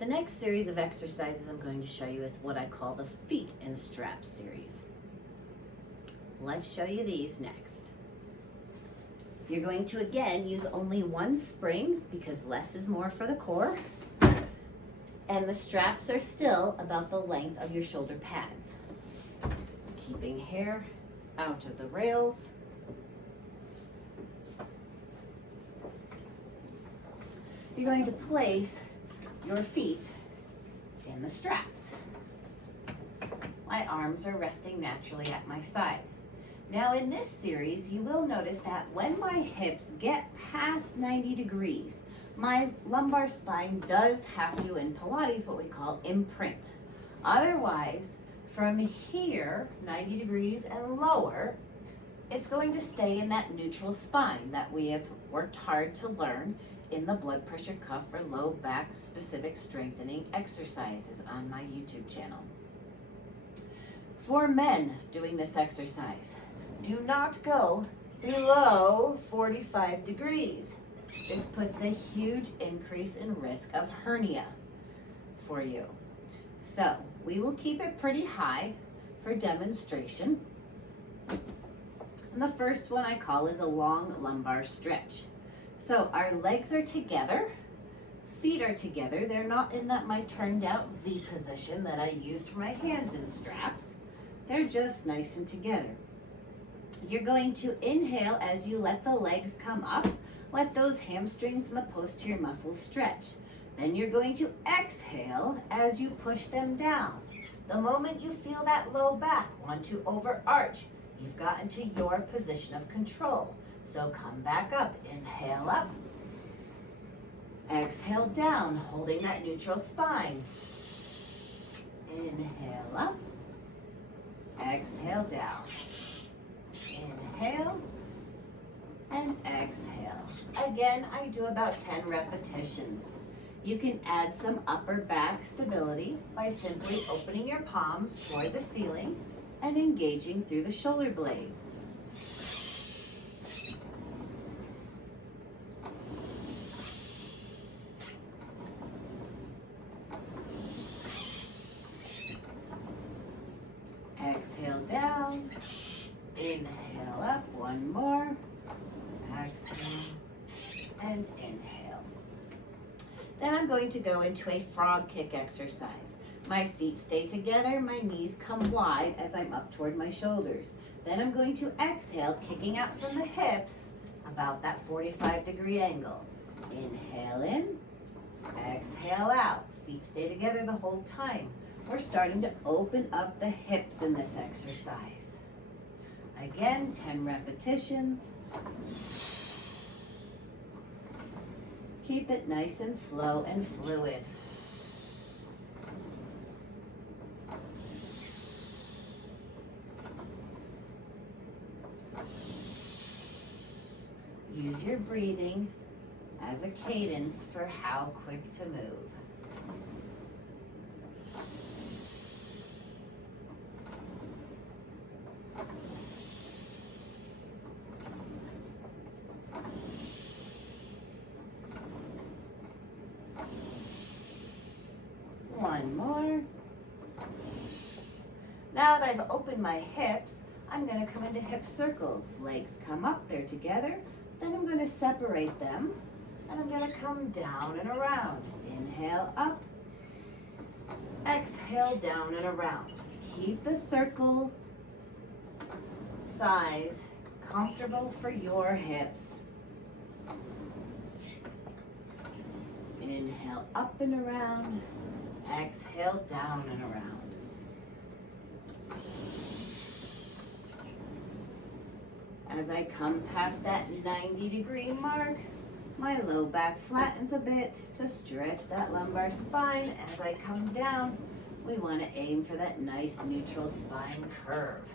The next series of exercises I'm going to show you is what I call the feet in straps series. Let's show you these next. You're going to again use only one spring because less is more for the core. And the straps are still about the length of your shoulder pads. Keeping hair out of the rails. You're going to place your feet in the straps. My arms are resting naturally at my side. Now in this series, you will notice that when my hips get past 90 degrees, my lumbar spine does have to, in Pilates, what we call imprint. Otherwise, from here, 90 degrees and lower, it's going to stay in that neutral spine that we have worked hard to learn in the blood pressure cuff or low back specific strengthening exercises on my YouTube channel. For men doing this exercise, do not go below 45 degrees. This puts a huge increase in risk of hernia for you. So we will keep it pretty high for demonstration. And the first one I call is a long lumbar stretch. So our legs are together, feet are together. They're not in that my turned out V position that I used for my hands in straps. They're just nice and together. You're going to inhale as you let the legs come up. Let those hamstrings and the posterior muscles stretch. Then you're going to exhale as you push them down. The moment you feel that low back want to overarch, you've gotten to your position of control. So come back up, inhale up, exhale down, holding that neutral spine. Inhale up, exhale down. Inhale and exhale. Again, I do about 10 repetitions. You can add some upper back stability by simply opening your palms toward the ceiling and engaging through the shoulder blades. Exhale down, inhale up, one more, exhale, and inhale. Then I'm going to go into a frog kick exercise. My feet stay together, my knees come wide as I'm up toward my shoulders. Then I'm going to exhale, kicking out from the hips, about that 45-degree angle. Inhale in, exhale out. Feet stay together the whole time. We're starting to open up the hips in this exercise. Again, 10 repetitions. Keep it nice and slow and fluid. Use your breathing as a cadence for how quick to move. One more. Now that I've opened my hips, I'm going to come into hip circles. Legs come up, they're together. Then I'm going to separate them, and I'm going to come down and around. Inhale up, exhale down and around. Keep the circle size comfortable for your hips. Inhale up and around, exhale down and around. As I come past that 90-degree mark, my low back flattens a bit to stretch that lumbar spine. As I come down, we want to aim for that nice neutral spine curve.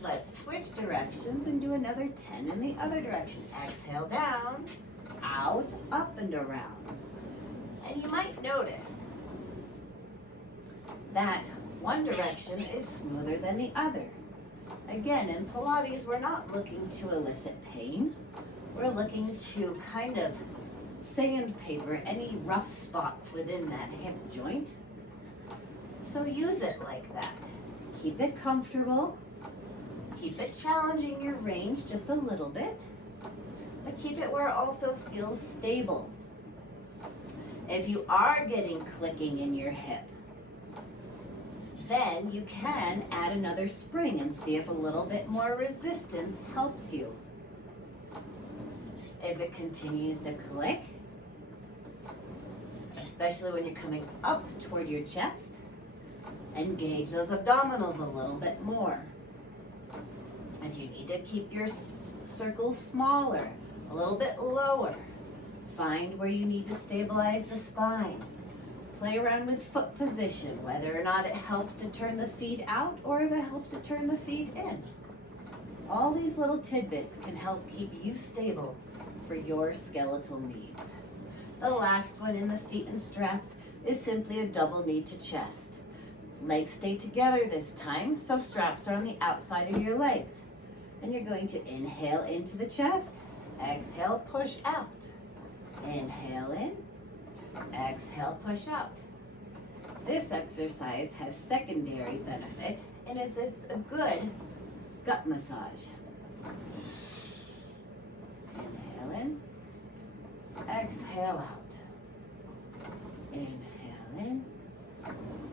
Let's switch directions and do another 10 in the other direction. Exhale down, out, up and around. And you might notice that one direction is smoother than the other. Again, in Pilates, we're not looking to elicit pain. We're looking to kind of sandpaper any rough spots within that hip joint. So use it like that. Keep it comfortable. Keep it challenging your range just a little bit, but keep it where it also feels stable. If you are getting clicking in your hip, then you can add another spring and see if a little bit more resistance helps you. If it continues to click, especially when you're coming up toward your chest, engage those abdominals a little bit more. If you need to keep your circles smaller, a little bit lower, find where you need to stabilize the spine. Play around with foot position, whether or not it helps to turn the feet out or if it helps to turn the feet in. All these little tidbits can help keep you stable for your skeletal needs. The last one in the feet and straps is simply a double knee to chest. Legs stay together this time, so straps are on the outside of your legs. And you're going to inhale into the chest, exhale, push out. Inhale in, exhale, push out. This exercise has secondary benefit and it's a good gut massage. Inhale in, exhale out. Inhale in,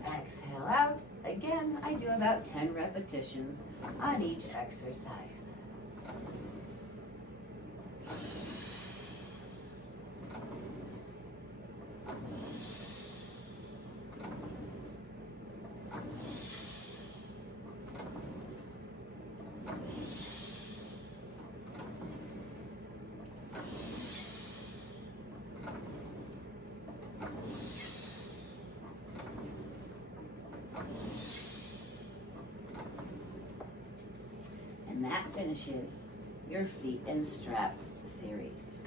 exhale out. Again, I do about 10 repetitions on each exercise. And that finishes your feet and straps series.